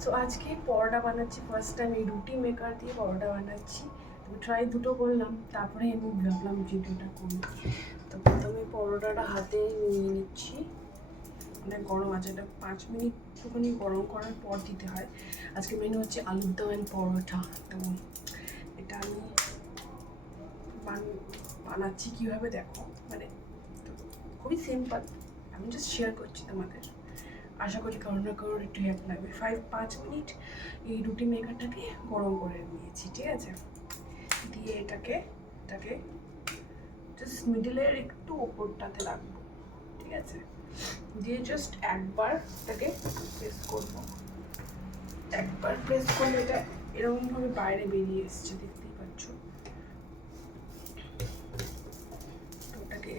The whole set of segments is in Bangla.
সো আজকে পরোটা বানাচ্ছি। ফার্স্ট টাইম এই রুটি মেকার দিয়ে পরোটা বানাচ্ছি। তো ট্রাই দুটো করলাম। তারপরে আমি ভাবলাম যে ভিডিওটা করি তো প্রথমে পরোটাটা হাতে নিয়ে নিচ্ছি। অনেক গরম আছে। এটা পাঁচ মিনিট একটুখানি গরম করার পর দিতে হয়। আজকে মেনু হচ্ছে আলুর দম অ্যান্ড পরোটা। তো এটা আমি বান- বানাচ্ছি কীভাবে দেখো। মানে খুবই সিম্পল আমি জাস্ট শেয়ার করছি তোমাদের। আশা করি কারোর না কারোর একটু হেল্প লাগবে। ফাইভ পাঁচ মিনিট এই রুটি মেকারটাকে গরম করে নিয়েছি, ঠিক আছে? দিয়ে এটাকে এটাকে জাস্ট মিডিলের একটু ওপরটাতে রাখব, ঠিক আছে? দিয়ে জাস্ট একবার এটাকে প্রেস করব। একবার প্রেস করলে এটা এরকমভাবে বাইরে বেরিয়ে এসছে, দেখতেই পাচ্ছ? তো ওটাকে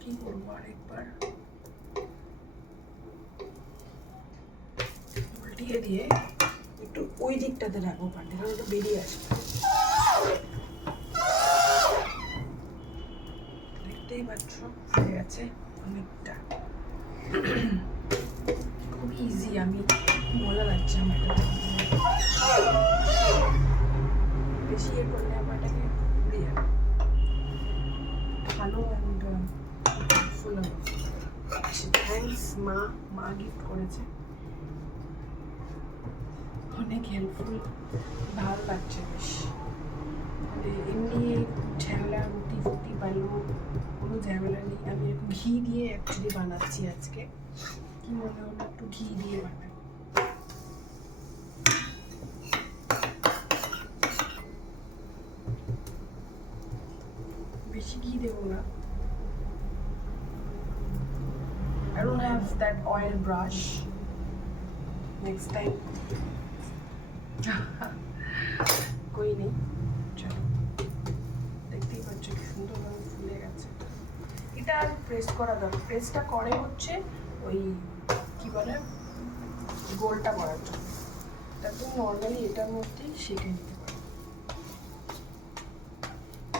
কী করব আরেকবার? উল্টিয়ে দিয়ে একটু ওই দিকটাতে রাখব পান্ডে কারণ ওটা বেরিয়ে আসবে। দেখতেই পাচ্ছ, হয়ে গেছে অনেকটা। খুব ইজি আমি মজা লাগছে আমার বেশি ইয়ে করলে আমার এটাকে ভালো অ্যান্ড ফুল থ্যাংকস মা মা গিফট করেছে। অনেক হেল্পফুল ভালো লাগছে বেশ মানে এমনি ঝামেলা রুটি ফুটি বালু কোনো ঝামেলা নেই আমি একটু ঘি দিয়ে অ্যাকচুয়ালি বানাচ্ছি আজকে কি মনে হলো একটু ঘি দিয়ে বানাই বেশি ঘি দেবো না I don't have that oil brush. Next time. কই নেই চলো দেখতেই পাচ্ছ কি সুন্দরভাবে ফুলে গেছে। এটা আর প্রেস করা দরকার প্রেসটা করে হচ্ছে ওই, কি বলে? গোলটা করার জন্য। তো নর্মালি এটার মধ্যেই শিখে নিতে পারো।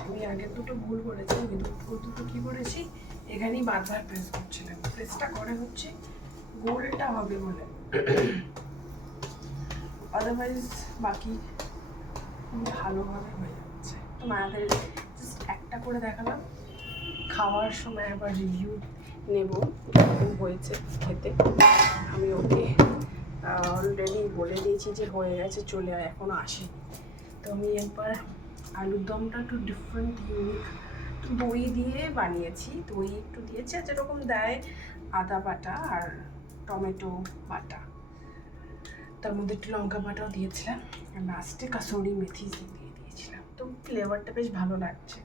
আমি আগের দুটো ভুল করেছি, আমি দুটো দুটো কী করেছি? এখানেই বারবার প্রেস করছিলাম। প্রেসটা করে হচ্ছে গোলটা হবে বলে। আদারওয়াইজ বাকি ভালোভাবে হয়ে যাচ্ছে। তো মায়াদের জাস্ট একটা করে দেখালাম। খাওয়ার সময় আবার রিভিউ নেব কেমন হয়েছে খেতে। আমি ওকে অলরেডি বলে দিয়েছি যে হয়ে গেছে, চলে আয় এখনও আসেনি। তো আমি একবার আলুর দমটা একটু ডিফারেন্ট ইউনিক দই দিয়ে বানিয়েছি। দই একটু দিয়েছি, আর যেরকম দেয় আদা বাটা আর টমেটো বাটা। তার মধ্যে একটু লঙ্কা বাটাও দিয়েছিলাম। আর লাস্টে কাসৌরি মেথি দিয়ে দিয়েছিলাম। তো ফ্লেভারটা বেশ ভালো লাগছে।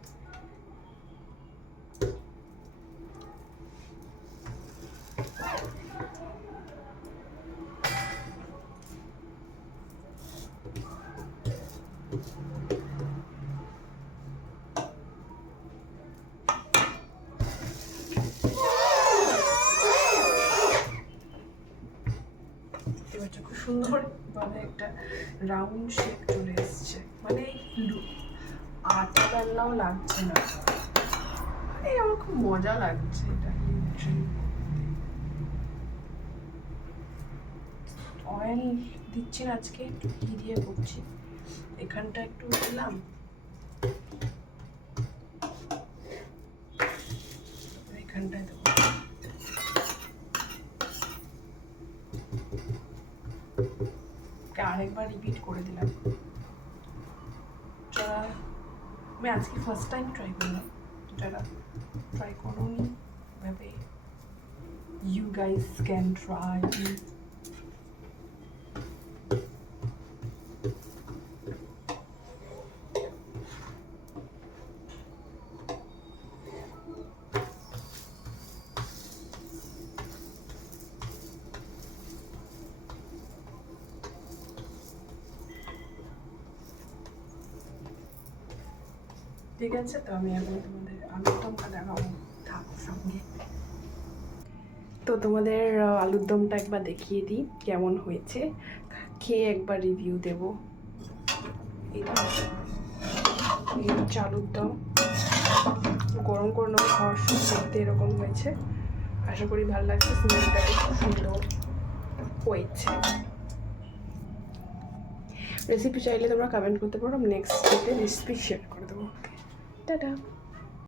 সুন্দর ভাবে একটা রাউন্ড শেপ চলে এসছে। মানে আটা বেলনাও লাগছে না। মানে আমার খুব মজা লাগছে এটা অয়েল দিচ্ছি না আজকে, একটু ঘি দিয়ে করছি। এখানটা একটু দিলাম। এখানটায় দেবো। ওকে আরেকবার রিপিট করে দিলাম। যারা আমি আজকে ফার্স্ট টাইম ট্রাই করলাম। যারা ট্রাই করুন। ইউ গাইস ক্যান ট্রাই ঠিক আছে, তো আমি এখন তোমাদের আলুর দমটা দেখাবো থাকো সঙ্গে। তো তোমাদের আলুর দমটা একবার দেখিয়ে দিই কেমন হয়েছে। খেয়ে একবার রিভিউ দেব। হচ্ছে আলুর দম। গরম করে নেওয়া খাওয়ার সময় এরকম হয়েছে। আশা করি ভালো লাগছে স্মেলটা খুব সুন্দর হয়েছে। রেসিপি চাইলে তোমরা কমেন্ট করতে পারো নেক্সট ডেতে রেসিপি শেয়ার করে দেবো টাটা।